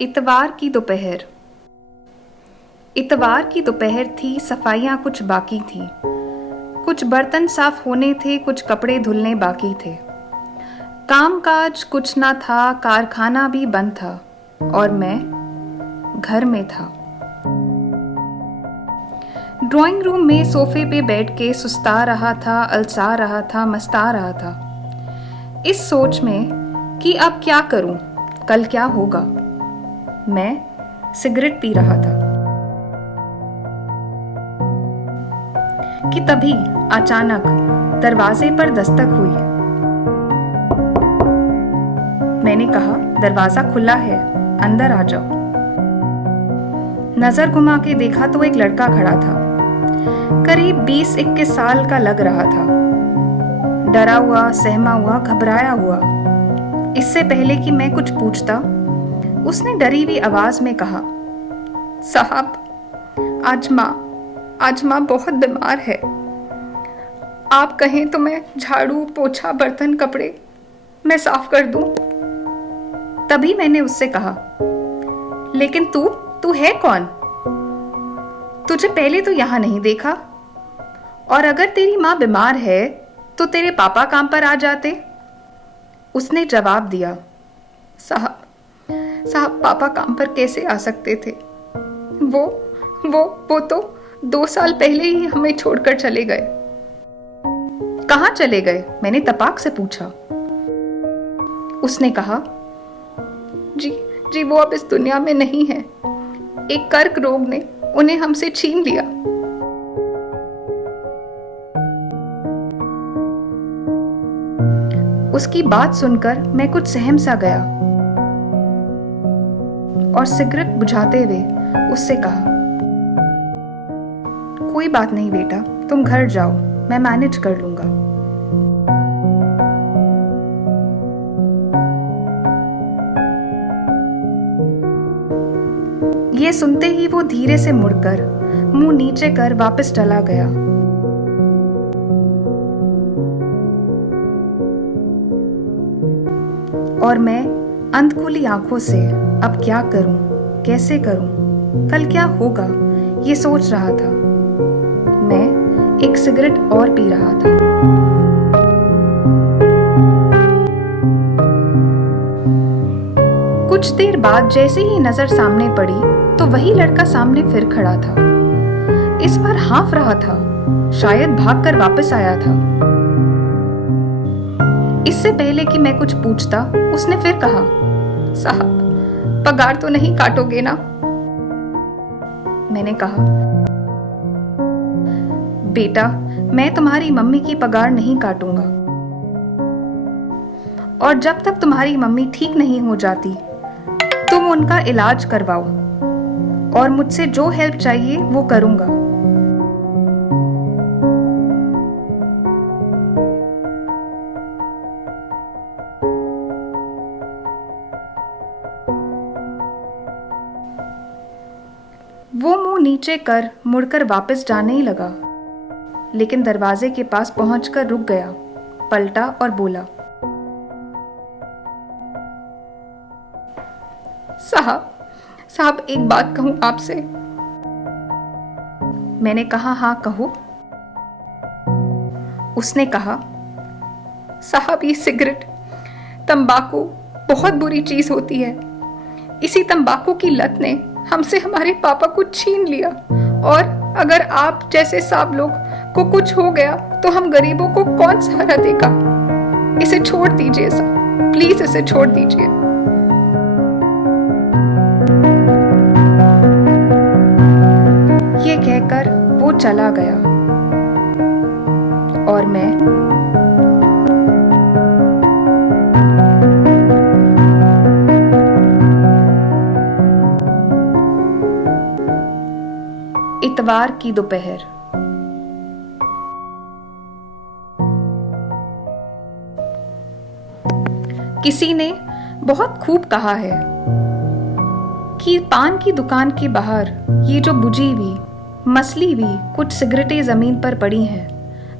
इतवार की दोपहर। इतवार की दोपहर थी। सफाइयाँ कुछ बाकी थी, कुछ बर्तन साफ होने थे, कुछ कपड़े धुलने बाकी थे। कामकाज कुछ ना था, कारखाना भी बंद था और मैं घर में था। ड्राइंग रूम में सोफे पे बैठ के सुस्ता रहा था, अलसा रहा था, मस्ता रहा था, इस सोच में कि अब क्या करूं, कल क्या होगा। मैं सिगरेट पी रहा था कि तभी अचानक दरवाजे पर दस्तक हुई। मैंने कहा, दरवाजा खुला है, अंदर आ जाओ। नजर घुमा के देखा तो एक लड़का खड़ा था, करीब 20-21 साल का लग रहा था। डरा हुआ, सहमा हुआ, घबराया हुआ। इससे पहले कि मैं कुछ पूछता, उसने डरी हुई आवाज में कहा, साहब, आज माँ बहुत बीमार है। आप कहें तो मैं झाड़ू, पोछा, बर्तन, कपड़े मैं साफ कर दूं। तभी मैंने उससे कहा, लेकिन तू है कौन? तुझे पहले तो यहां नहीं देखा, और अगर तेरी माँ बीमार है तो तेरे पापा काम पर आ जाते। उसने जवाब दिया, साहब पापा काम पर कैसे आ सकते थे? वो तो 2 साल पहले ही हमें छोड़कर चले गए। कहाँ चले गए? मैंने तपाक से पूछा। उसने कहा, जी वो अब इस दुनिया में नहीं है। एक कर्क रोग ने उन्हें हमसे छीन लिया। उसकी बात सुनकर मैं कुछ सहम सा गया और सिगरेट बुझाते हुए उससे कहा, कोई बात नहीं बेटा, तुम घर जाओ, मैं मैनेज कर लूंगा। ये सुनते ही वो धीरे से मुड़कर मुंह नीचे कर वापस चला गया। और मैं अंधखुली आंखों से अब क्या करूं, कैसे करूं, कल क्या होगा, ये सोच रहा था। मैं एक सिगरेट और पी रहा था। कुछ देर बाद जैसे ही नजर सामने पड़ी तो वही लड़का सामने फिर खड़ा था। इस बार हाँफ रहा था, शायद भागकर वापस आया था। इससे पहले कि मैं कुछ पूछता, उसने फिर कहा, साहब, पगार तो नहीं काटोगे ना? मैंने कहा, बेटा, मैं तुम्हारी मम्मी की पगार नहीं काटूंगा, और जब तक तुम्हारी मम्मी ठीक नहीं हो जाती तुम उनका इलाज करवाओ, और मुझसे जो हेल्प चाहिए वो करूंगा। वो मुंह नीचे कर मुड़कर वापस जाने ही लगा, लेकिन दरवाजे के पास पहुंचकर रुक गया, पलटा और बोला, साहब एक बात कहूं आपसे? मैंने कहा, हाँ कहो। उसने कहा, साहब, ये सिगरेट, तंबाकू बहुत बुरी चीज होती है। इसी तंबाकू की लत ने हमसे हमारे पापा को छीन लिया, और अगर आप जैसे साहब लोग को कुछ हो गया तो हम गरीबों को कौन सहारा देगा? इसे छोड़ दीजिए साहब, प्लीज इसे छोड़ दीजिए। ये कहकर वो चला गया और मैं इतवार की दोपहर। किसी ने बहुत खूब कहा है कि पान की दुकान के बाहर ये जो बुझी हुई, मसली हुई कुछ सिगरेटें जमीन पर पड़ी हैं,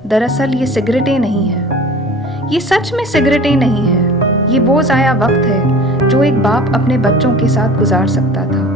दरअसल ये सिगरेटें नहीं हैं। ये सच में सिगरेटें नहीं हैं। ये वो ज़ाया वक्त है जो एक बाप अपने बच्चों के साथ गुजार सकता था।